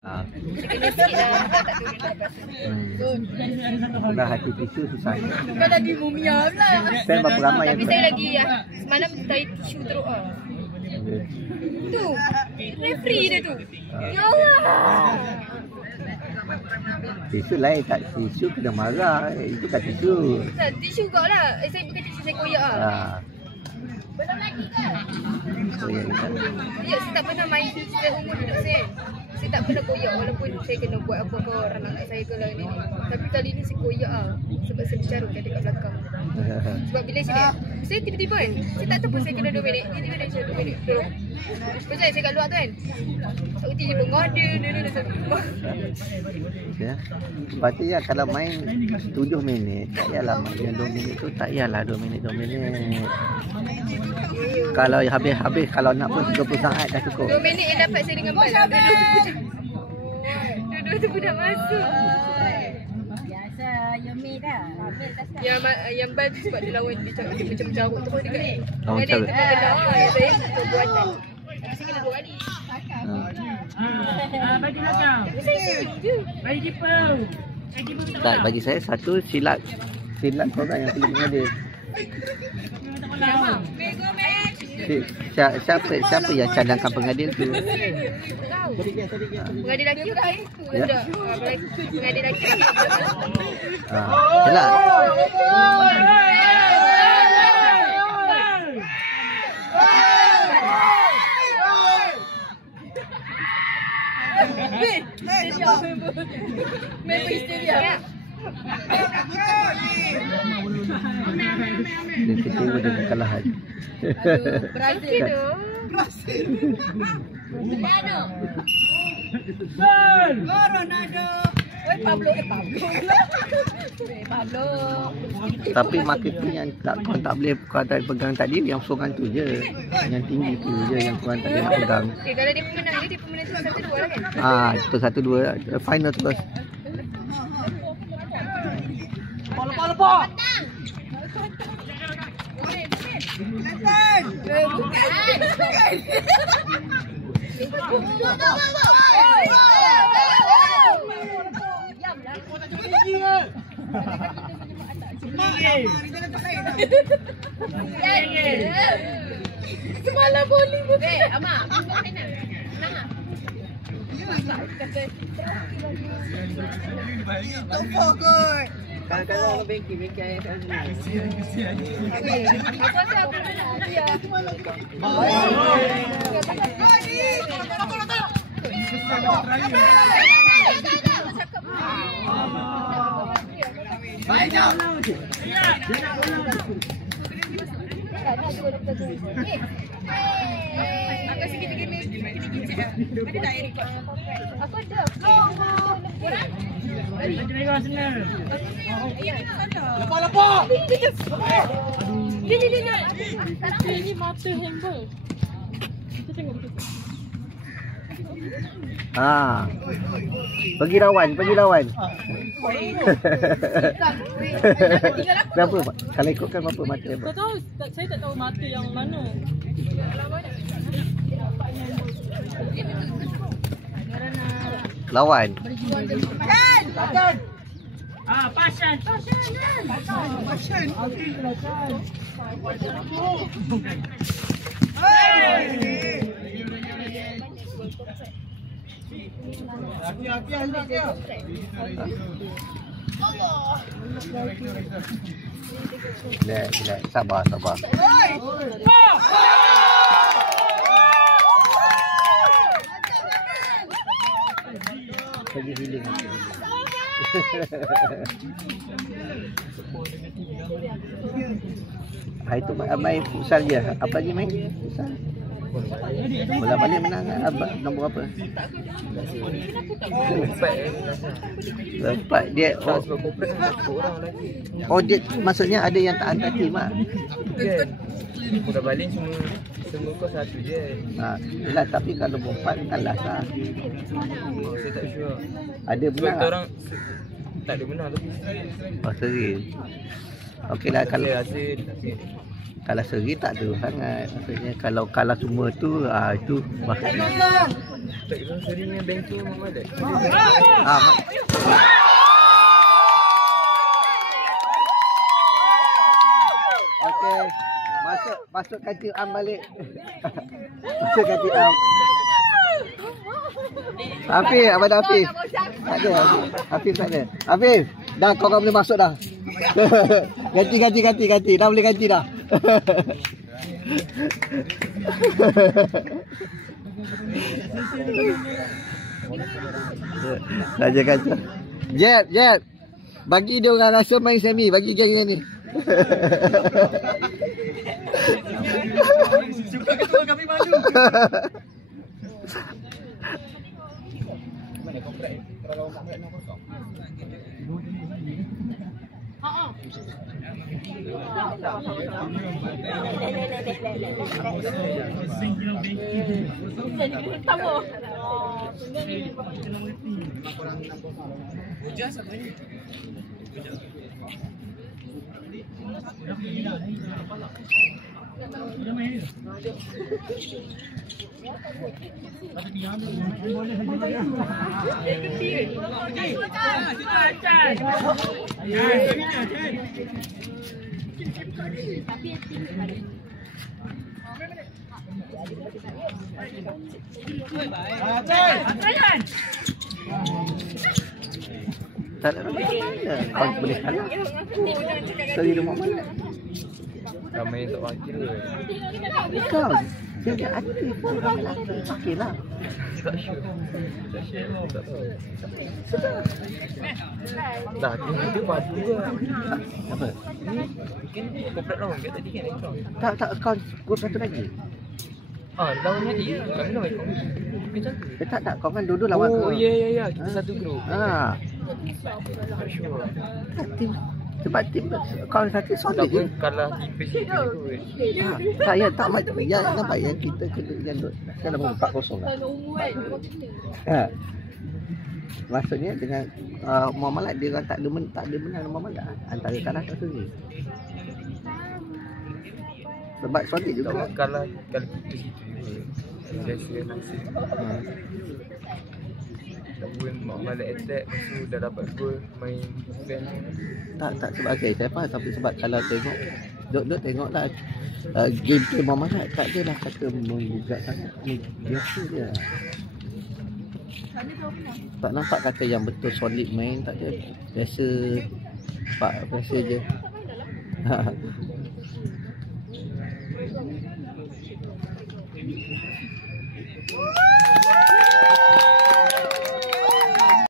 Kena sikit lah. Tak turun. Dah hati tisu susah. Kau lagi mumia pula. Spend berapa ramai yang Tapi saya lagi semalam tarik tisu teruk lah. Tu. Referee dia tu. Ya Allah. Tisu lain, tak tisu kena marah. Itu kat tisu. Tisu kau lah. Saya bukan tisu, saya koyak lah. Belum lagi kan? Ya, saya tak pernah main seumur hidup saya. Saya tak pernah koyak walaupun saya kena buat apa ke orang anak saya ke lah ni. Tapi kali ni saya koyak lah. Sebab saya bercarut kan dekat belakang. Sebab bila saya tiba-tiba kan, saya tak tahu pun saya kena 2 minit. Tiba-tiba dia cakap 2 minit. Terus. Pasal saya kat luar tu kan. Aku tiba-tiba ngada. Dia satu rumah. Ya. Lepas tu ya, kalau main 7 minit, tak payahlah main yang 2 minit tu, tak payahlah 2 minit. Kalau habis-habis, kalau nak pun 30 saat dah cukup. 2 minit yang dapat saya dengan bal. Dua-dua tu pun dah masuk. Biasa, Yomi dah. Yang bal tu sebab dia lawan, dia cakap dia macam carut terus dekat ni. Lawan Jadi carut. tu kena saya buatan. Tapi saya kena 2 kali. Bagi belakang. Bagi keeper. Tak, bagi saya satu silat korang yang pilih pengadil. Siapa yang cadangkan pengadil tu? Pengadil lelaki ke saya? Ya. Pengadil lelaki. Jelas. Member histeria. Dia kecewa dengan kekalahan. Brazil tu. Ronaldo. Pablo. Tapi marketing yang kau tak boleh pegang tadi, yang seorang tu je. Yang tinggi tu je yang korang tak boleh nak pegang. Kalau dia pemenang tu 1-2 lah kan? Itu 1-2 final terus. Lepas. Semalam bowling pun. Amak, buat final. Menang ah. Top 4 kot. Kalau bengki air kat sini. Apa tu aku nak dia. Lepas. Ini mata handball. Kita tengok. Pergi lawan. Berapa? Kalau ikutkan berapa mata yang Tak tahu, saya tak tahu mata yang mana. lawan? Passion. Relax. Sabar. Pergi healing. Itu main futsal je. Apa lagi main? Futsal. Bola balik menang nombor apa? Lepas dia dia maksudnya ada yang tak hantar tim ah. Bola balik semua kau satu je. Yelah, tapi kalau berempat kalah lah. Saya tak sure. Ada menang Sebab orang tak ada menang tapi seri. Okeylah, kalau seri tak teruk sangat. Maksudnya kalau kalah semua tu itu bahaya. Tak kira sering dengan bank tu memang ada. Ah. Okey. Masuk katil am balik. Masuk katil am. Hafiz, Abang Hafiz. Tak ada. Hafiz tak ada. Hafiz, dah kau boleh masuk dah. Ganti. Dah boleh ganti dah. Saja kacau. Jet. Bagi dia orang rasa main semi, bagi geng ni. Suka ketua kami malu. Tak ada mana. Kau boleh kalah. Dari rumah mana? Ramai yang tak wakil ke? Kau. Dia aktif. Okey lah. Tak sure. Tak tahu. Dah, dia padu ke? Apa? Mungkin corporate round kat tadi kan account. Tak account group satu lagi. Lawan hari kami lawan account. Macam tu. Tak. Kau kan dulu lawan Oh, kau. ya. Kita satu group. Tak Sure. tim. Sebab tim kau satu solid Tak je. pun kalah tipis sikit kot. Tak macam ya nampak yang kita kena yang kan nombor 4-0 lah. Maksudnya dengan Muhammad dia orang tak ada menang Muhammad antara kalah tak sendiri. Sebab solid juga. Tak kalah tipis sikit. Biasa nasib. Tak pun Muhammad attack, lepas tu dah dapat gol, main defend. Tak sebab saya faham, tapi sebab kalau tengok duk tengoklah game Muhammad tak adalah kata menggugat sangat. Biasa je. Tak nampak kata yang betul solid main, tak ada. Biasa je.